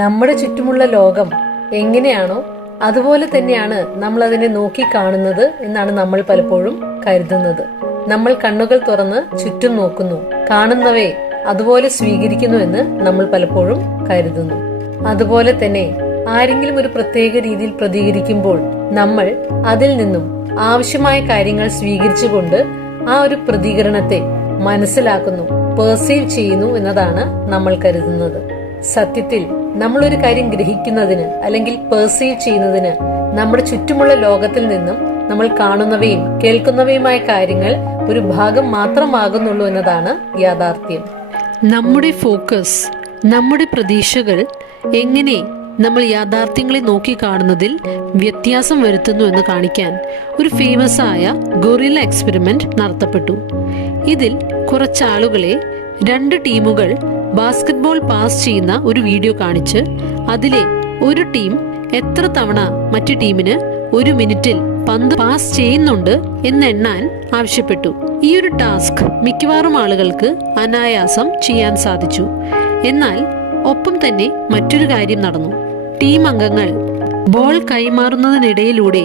നമ്മുടെ ചുറ്റുമുള്ള ലോകം എങ്ങനെയാണോ അതുപോലെ തന്നെയാണ് നമ്മൾ അതിനെ നോക്കി കാണുന്നത് എന്നാണ് നമ്മൾ പലപ്പോഴും കരുതുന്നത്. നമ്മൾ കണ്ണുകൾ തുറന്ന് ചുറ്റും നോക്കുന്നു, കാണുന്നവയെ അതുപോലെ സ്വീകരിക്കുന്നു എന്ന് നമ്മൾ പലപ്പോഴും കരുതുന്നു. അതുപോലെ തന്നെ ആരെങ്കിലും ഒരു പ്രത്യേക രീതിയിൽ പ്രതികരിക്കുമ്പോൾ നമ്മൾ അതിൽ നിന്നും ആവശ്യമായ കാര്യങ്ങൾ സ്വീകരിച്ചുകൊണ്ട് ആ ഒരു പ്രതികരണത്തെ മനസ്സിലാക്കുന്നു, പെർസീവ് ചെയ്യുന്നു എന്നതാണ് നമ്മൾ കരുതുന്നത്. സത്യത്തിൽ നമ്മൾ ഒരു കാര്യം ഗ്രഹിക്കുന്നതിന് അല്ലെങ്കിൽ പെർസീവ് ചെയ്യുന്നതിന് നമ്മുടെ ചുറ്റുമുള്ള ലോകത്തിൽ നിന്നും നമ്മൾ കാണുന്നവയും കേൾക്കുന്നവയുമായ കാര്യങ്ങൾ ഒരു ഭാഗം മാത്രമാകുന്നുള്ളൂ എന്നതാണ് യാഥാർത്ഥ്യം. നമ്മുടെ ഫോക്കസ്, നമ്മുടെ പ്രതീക്ഷകൾ എങ്ങനെ നമ്മൾ യാഥാർത്ഥ്യങ്ങളെ നോക്കി കാണുന്നതിൽ വ്യത്യാസം വരുത്തുന്നു എന്ന് കാണിക്കാൻ ഒരു ഫേമസ് ആയ ഗൊറില്ല എക്സ്പെരിമെന്റ് നടത്തപ്പെട്ടു. ഇതിൽ കുറച്ചാളുകളെ 2 ടീമുകൾ ബാസ്കറ്റ്ബോൾ പാസ് ചെയ്യുന്ന ഒരു വീഡിയോ കാണിച്ച് അതിലെ ഒരു ടീം എത്ര തവണ മറ്റു ടീമിന് 1 മിനിറ്റിൽ പന്ത് പാസ് ചെയ്യുന്നുണ്ട് എന്നെണ്ണാൻ ആവശ്യപ്പെട്ടു. ഈ ഒരു ടാസ്ക് മിക്കവാറും ആളുകൾക്ക് അനായാസം ചെയ്യാൻ സാധിച്ചു. എന്നാൽ ഒപ്പം തന്നെ മറ്റൊരു കാര്യം നടന്നു. ടീം അംഗങ്ങൾ ബോൾ കൈമാറുന്നതിനിടയിലൂടെ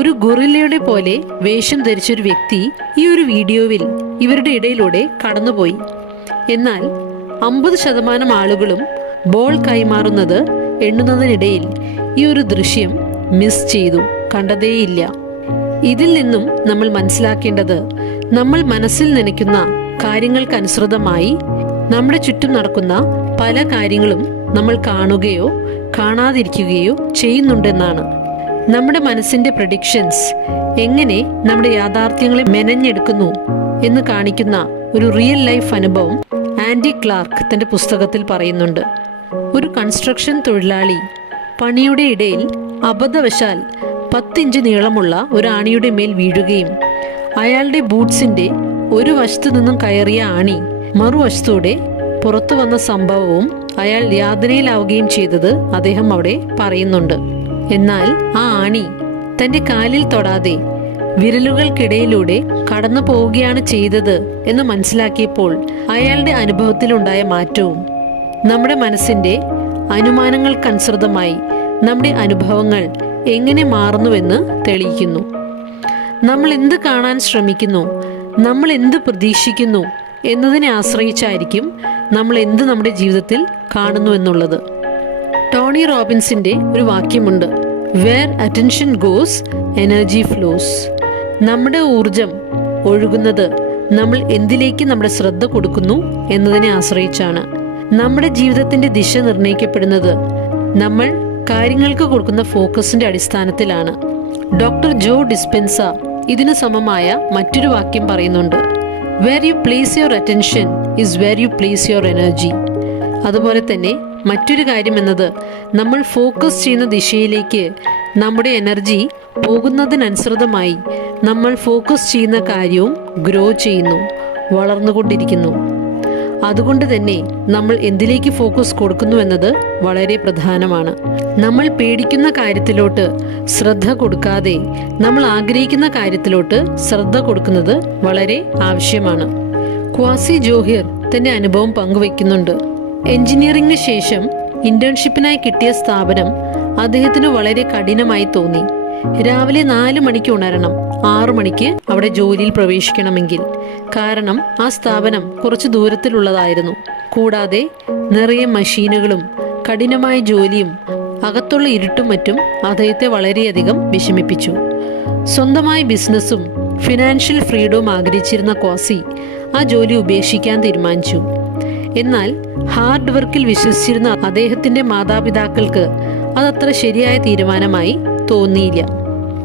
ഒരു ഗൊറില്ലയുടെ പോലെ വേഷം ധരിച്ചൊരു വ്യക്തി ഈ ഒരു വീഡിയോയിൽ ഇവരുടെ ഇടയിലൂടെ കടന്നുപോയി. എന്നാൽ 50% ആളുകളും ബോൾ കൈമാറുന്നത് എണ്ണുന്നതിനിടയിൽ ഈ ഒരു ദൃശ്യം മിസ് ചെയ്തു, കണ്ടതേയില്ല. ഇതിൽ നിന്നും നമ്മൾ മനസ്സിലാക്കേണ്ടത്, നമ്മൾ മനസ്സിൽ നനയ്ക്കുന്ന കാര്യങ്ങൾക്കനുസൃതമായി നമ്മുടെ ചുറ്റും നടക്കുന്ന പല കാര്യങ്ങളും നമ്മൾ കാണുകയോ കാണാതിരിക്കുകയോ ചെയ്യുന്നുണ്ടെന്നാണ്. നമ്മുടെ മനസ്സിന്റെ പ്രഡിക്ഷൻസ് എങ്ങനെ നമ്മുടെ യാഥാർത്ഥ്യങ്ങളെ മെനഞ്ഞെടുക്കുന്നു എന്ന് കാണിക്കുന്ന ഒരു റിയൽ ലൈഫ് അനുഭവം ആൻഡി ക്ലാർക്ക് തന്റെ പുസ്തകത്തിൽ പറയുന്നുണ്ട്. ഒരു കൺസ്ട്രക്ഷൻ തൊഴിലാളി പണിയുടെ ഇടയിൽ അബദ്ധവശാൽ 10 ഇഞ്ച് നീളമുള്ള ഒരു ആണിയുടെ മേൽ വീഴുകയും അയാളുടെ ബൂട്ട്സിന്റെ ഒരു വശത്തു നിന്നും കയറിയ ആണി മറുവശത്തൂടെ പുറത്തു വന്ന സംഭവവും അയാൾ യാതനയിലാവുകയും ചെയ്തത് അദ്ദേഹം അവിടെ പറയുന്നുണ്ട്. എന്നാൽ ആ ആണി തന്റെ കാലിൽ തൊടാതെ വിരലുകൾക്കിടയിലൂടെ കടന്നു പോവുകയാണ് ചെയ്തത് എന്ന് മനസ്സിലാക്കിയപ്പോൾ അയാളുടെ അനുഭവത്തിലുണ്ടായ മാറ്റവും നമ്മുടെ മനസ്സിന്റെ അനുമാനങ്ങൾക്കനുസൃതമായി നമ്മുടെ അനുഭവങ്ങൾ എങ്ങനെ മാറുന്നുവെന്ന് തെളിയിക്കുന്നു. നമ്മൾ എന്ത് കാണാൻ ശ്രമിക്കുന്നു, നമ്മൾ എന്ത് പ്രതീക്ഷിക്കുന്നു എന്നതിനെ ആശ്രയിച്ചായിരിക്കും നമ്മൾ എന്ത് നമ്മുടെ ജീവിതത്തിൽ കാണുന്നു എന്നുള്ളത്. ടോണി റോബിൻസിന്റെ ഒരു വാക്യമുണ്ട്, where attention goes energy flows. നമ്മുടെ ഊർജം ഒഴുകുന്നത് നമ്മൾ എന്തിലേക്ക് നമ്മുടെ ശ്രദ്ധ കൊടുക്കുന്നു എന്നതിനെ ആശ്രയിച്ചാണ്. നമ്മുടെ ജീവിതത്തിന്റെ ദിശ നിർണ്ണയിക്കപ്പെടുന്നത് നമ്മൾ കാര്യങ്ങൾക്ക് കൊടുക്കുന്ന ഫോക്കസിന്റെ അടിസ്ഥാനത്തിലാണ്. ഡോക്ടർ ജോ ഡിസ്പെൻസ ഇതിനു സമമായ മറ്റൊരു വാക്യം പറയുന്നുണ്ട്, where you place your attention is where you place your energy. അതുപോലെ തന്നെ മറ്റൊരു കാര്യം എന്നത്, നമ്മൾ ഫോക്കസ് ചെയ്യുന്ന ദിശയിലേക്ക് നമ്മുടെ എനർജി പോകുന്നതിനനുസൃതമായി നമ്മൾ ഫോക്കസ് ചെയ്യുന്ന കാര്യവും ഗ്രോ ചെയ്യുന്നു, വളർന്നുകൊണ്ടിരിക്കുന്നു. അതുകൊണ്ട് തന്നെ നമ്മൾ എന്തിലേക്ക് ഫോക്കസ് കൊടുക്കുന്നു എന്നത് വളരെ പ്രധാനമാണ്. നമ്മൾ പേടിക്കുന്ന കാര്യത്തിലോട്ട് ശ്രദ്ധ കൊടുക്കാതെ നമ്മൾ ആഗ്രഹിക്കുന്ന കാര്യത്തിലോട്ട് ശ്രദ്ധ കൊടുക്കുന്നത് വളരെ ആവശ്യമാണ്. ക്വാസി ജോഹിർ തന്റെ അനുഭവം പങ്കുവയ്ക്കുന്നുണ്ട്. എഞ്ചിനീയറിംഗിന് ശേഷം ഇന്റേൺഷിപ്പിനായി കിട്ടിയ സ്ഥാപനം അദ്ദേഹത്തിന് വളരെ കഠിനമായി തോന്നി. രാവിലെ 4 മണിക്ക് ഉണരണം, 6 മണിക്ക് അവിടെ ജോലിയിൽ പ്രവേശിക്കണമെങ്കിൽ. കാരണം ആ സ്ഥാപനം കുറച്ച് ദൂരത്തിലുള്ളതായിരുന്നു. കൂടാതെ നിറയെ മെഷീനുകളും കഠിനമായ ജോലിയും അകത്തുള്ള ഇരുട്ടും മറ്റും അദ്ദേഹത്തെ വളരെയധികം വിഷമിപ്പിച്ചു. സ്വന്തമായി ബിസിനസ്സും ഫിനാൻഷ്യൽ ഫ്രീഡവും ആഗ്രഹിച്ചിരുന്ന ക്വാസി ആ ജോലി ഉപേക്ഷിക്കാൻ തീരുമാനിച്ചു. എന്നാൽ ഹാർഡ് വർക്കിൽ വിശ്വസിച്ചിരുന്ന അദ്ദേഹത്തിന്റെ മാതാപിതാക്കൾക്ക് അതത്ര ശരിയായ തീരുമാനമായി തോന്നിയില്ല.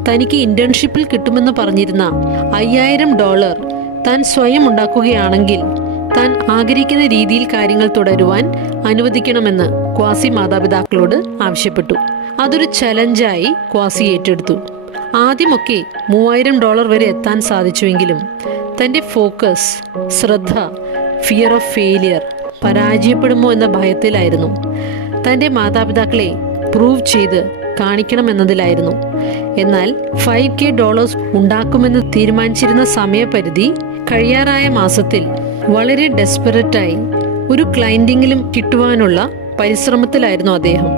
തനിക്ക് ഇന്റേൺഷിപ്പിൽ കിട്ടുമെന്ന് പറഞ്ഞിരുന്ന $5000 താൻ സ്വയം ഉണ്ടാക്കുകയാണെങ്കിൽ താൻ ആഗ്രഹിക്കുന്ന രീതിയിൽ കാര്യങ്ങൾ തുടരുവാൻ അനുവദിക്കണമെന്ന് ക്വാസി മാതാപിതാക്കളോട് ആവശ്യപ്പെട്ടു. അതൊരു ചലഞ്ചായി ക്വാസി ഏറ്റെടുത്തു. ആദ്യമൊക്കെ $3000 വരെ എത്താൻ സാധിച്ചുവെങ്കിലും തന്റെ ഫോക്കസ്, ശ്രദ്ധ, ഫിയർ ഓഫ് ഫെയിലിയർ, പരാജയപ്പെടുമോ എന്ന ഭയത്തിലായിരുന്നു. തന്റെ മാതാപിതാക്കളെ പ്രൂവ് ചെയ്ത് കാണിക്കണമെന്നതിലായിരുന്നു. എന്നാൽ $5,000 ഉണ്ടാക്കുമെന്ന് തീരുമാനിച്ചിരുന്ന സമയപരിധി കഴിയാറായ മാസത്തിൽ വളരെ ഡെസ്പെറേറ്റായി ഒരു ക്ലയന്റെങ്കിലും കിട്ടുവാനുള്ള പരിശ്രമത്തിലായിരുന്നു അദ്ദേഹം.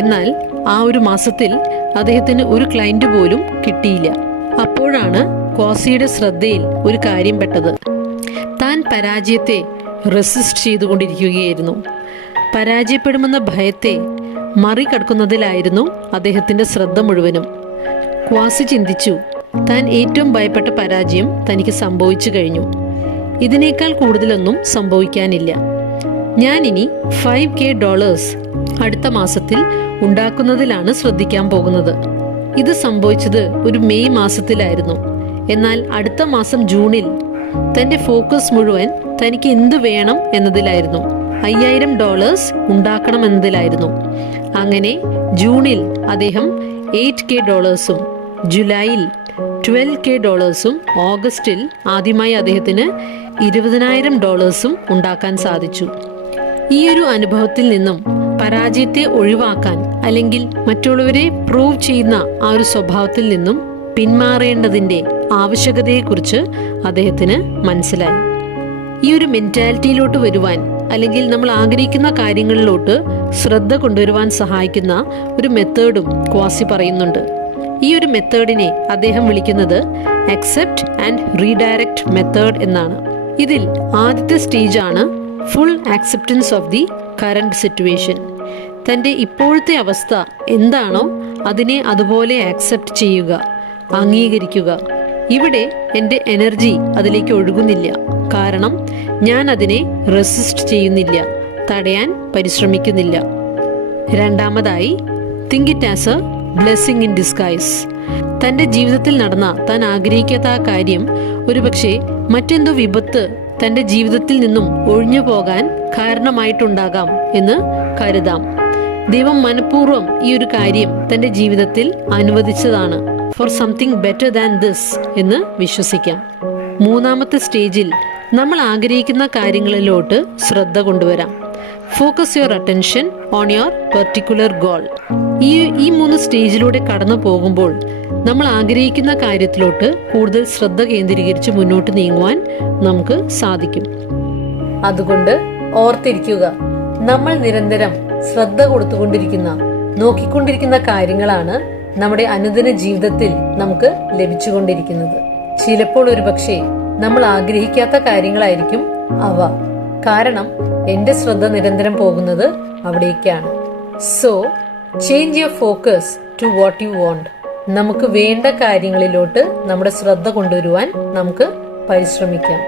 എന്നാൽ ആ ഒരു മാസത്തിൽ അദ്ദേഹത്തിന് ഒരു ക്ലയന്റ് പോലും കിട്ടിയില്ല. അപ്പോഴാണ് ക്വാസിയുടെ ശ്രദ്ധയിൽ ഒരു കാര്യം പെട്ടത്. താൻ പരാജയത്തെ റെസിസ്റ്റ് ചെയ്തുകൊണ്ടിരിക്കുകയായിരുന്നു. പരാജയപ്പെടുമെന്ന ഭയത്തെ മറികടക്കുന്നതിലായിരുന്നു അദ്ദേഹത്തിന്റെ ശ്രദ്ധ മുഴുവനും. ക്വാസി ചിന്തിച്ചു, താൻ ഏറ്റവും ഭയപ്പെട്ട പരാജയം തനിക്ക് സംഭവിച്ചു കഴിഞ്ഞു. ഇതിനേക്കാൾ കൂടുതലൊന്നും സംഭവിക്കാനില്ല. ഞാൻ ഇനി $5,000 അടുത്ത മാസത്തിൽ ഉണ്ടാക്കുന്നതിലാണ് ശ്രദ്ധിക്കാൻ പോകുന്നത്. ഇത് സംഭവിച്ചത് ഒരു മെയ് മാസത്തിലായിരുന്നു. എന്നാൽ അടുത്ത മാസം ജൂണിൽ തന്റെ ഫോക്കസ് മുഴുവൻ തനിക്ക് എന്ത് വേണം എന്നതിലായിരുന്നു. $5,000 ഉണ്ടാക്കണമെന്നതിലായിരുന്നു. അങ്ങനെ ജൂണിൽ അദ്ദേഹം $8,000 ജൂലൈയിൽ $12,000 ഓഗസ്റ്റിൽ ആദ്യമായി അദ്ദേഹത്തിന് $20,000 ഉണ്ടാക്കാൻ സാധിച്ചു. ഈ ഒരു അനുഭവത്തിൽ നിന്നും പരാജയത്തെ ഒഴിവാക്കാൻ, അല്ലെങ്കിൽ മറ്റുള്ളവരെ പ്രൂവ് ചെയ്യുന്ന ആ ഒരു സ്വഭാവത്തിൽ നിന്നും പിന്മാറേണ്ടതിന്റെ ആവശ്യകതയെക്കുറിച്ച് അദ്ദേഹത്തിന് മനസ്സിലായി. ഈ ഒരു മെന്റാലിറ്റിയിലോട്ട് വരുവാൻ, അല്ലെങ്കിൽ നമ്മൾ ആഗ്രഹിക്കുന്ന കാര്യങ്ങളിലോട്ട് ശ്രദ്ധ കൊണ്ടുവരുവാൻ സഹായിക്കുന്ന ഒരു മെത്തേഡും ക്വാസി പറയുന്നുണ്ട്. ഈ ഒരു മെത്തേഡിനെ അദ്ദേഹം വിളിക്കുന്നത് അക്സെപ്റ്റ് ആൻഡ് റീഡയറക്റ്റ് മെത്തേഡ് എന്നാണ്. ഇതിൽ ആദ്യത്തെ സ്റ്റേജാണ് full acceptance of the current situation. തൻ്റെ ഇപ്പോഴത്തെ അവസ്ഥ എന്താണോ അതിനെ അതുപോലെ ആക്സെപ്റ്റ് ചെയ്യുക, അംഗീകരിക്കുക. ഇവിടെ എൻ്റെ എനർജി അതിലേക്ക് ഒഴുകുന്നില്ല, കാരണം ഞാൻ അതിനെ റെസിസ്റ്റ് ചെയ്യുന്നില്ല, തടയാൻ പരിശ്രമിക്കുന്നില്ല. രണ്ടാമതായി, think it as A blessing in disguise. തൻ്റെ ജീവിതത്തിൽ നടന്ന താൻ ആഗ്രഹിക്കാത്ത ആ കാര്യം ഒരുപക്ഷെ മറ്റെന്തോ വിപത്ത് തൻ്റെ ജീവിതത്തിൽ നിന്നും ഒഴിഞ്ഞു പോകാൻ കാരണമായിട്ടുണ്ടാകാം എന്ന് കരുതാം. ദൈവം മനഃപൂർവ്വം ഈ ഒരു കാര്യം തൻ്റെ ജീവിതത്തിൽ അനുവദിച്ചതാണ്, for something better than this എന്ന് വിശ്വസിക്കാം. മൂന്നാമത്തെ സ്റ്റേജിൽ നമ്മൾ ആഗ്രഹിക്കുന്ന കാര്യങ്ങളിലോട്ട് ശ്രദ്ധ കൊണ്ടുവരാം. Focus your attention on your particular goal. ഈ 3 സ്റ്റേജിലൂടെ കടന്നു പോകുമ്പോൾ നമ്മൾ ആഗ്രഹിക്കുന്ന കാര്യത്തിലോട്ട് കൂടുതൽ ശ്രദ്ധ കേന്ദ്രീകരിച്ച് മുന്നോട്ട് നീങ്ങുവാൻ നമുക്ക് സാധിക്കും. അതുകൊണ്ട് ഓർത്തിരിക്കുക, നമ്മൾ നിരന്തരം ശ്രദ്ധ കൊടുത്തുകൊണ്ടിരിക്കുന്ന, നോക്കിക്കൊണ്ടിരിക്കുന്ന കാര്യങ്ങളാണ് നമ്മുടെ അനുദിന ജീവിതത്തിൽ നമുക്ക് ലഭിച്ചുകൊണ്ടിരിക്കുന്നത്. ചിലപ്പോൾ ഒരുപക്ഷെ നമ്മൾ ആഗ്രഹിക്കാത്ത കാര്യങ്ങളായിരിക്കും അവ. കാരണം എന്റെ ശ്രദ്ധ നിരന്തരം പോകുന്നത് അവിടേക്കാണ്. So change your focus to what you want. നമുക്ക് വേണ്ട കാര്യങ്ങളിലോട്ട് നമ്മുടെ ശ്രദ്ധ കൊണ്ടുവരുവാൻ നമുക്ക് പരിശ്രമിക്കാം.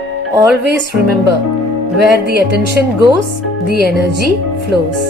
Always remember, where the attention goes, the energy flows.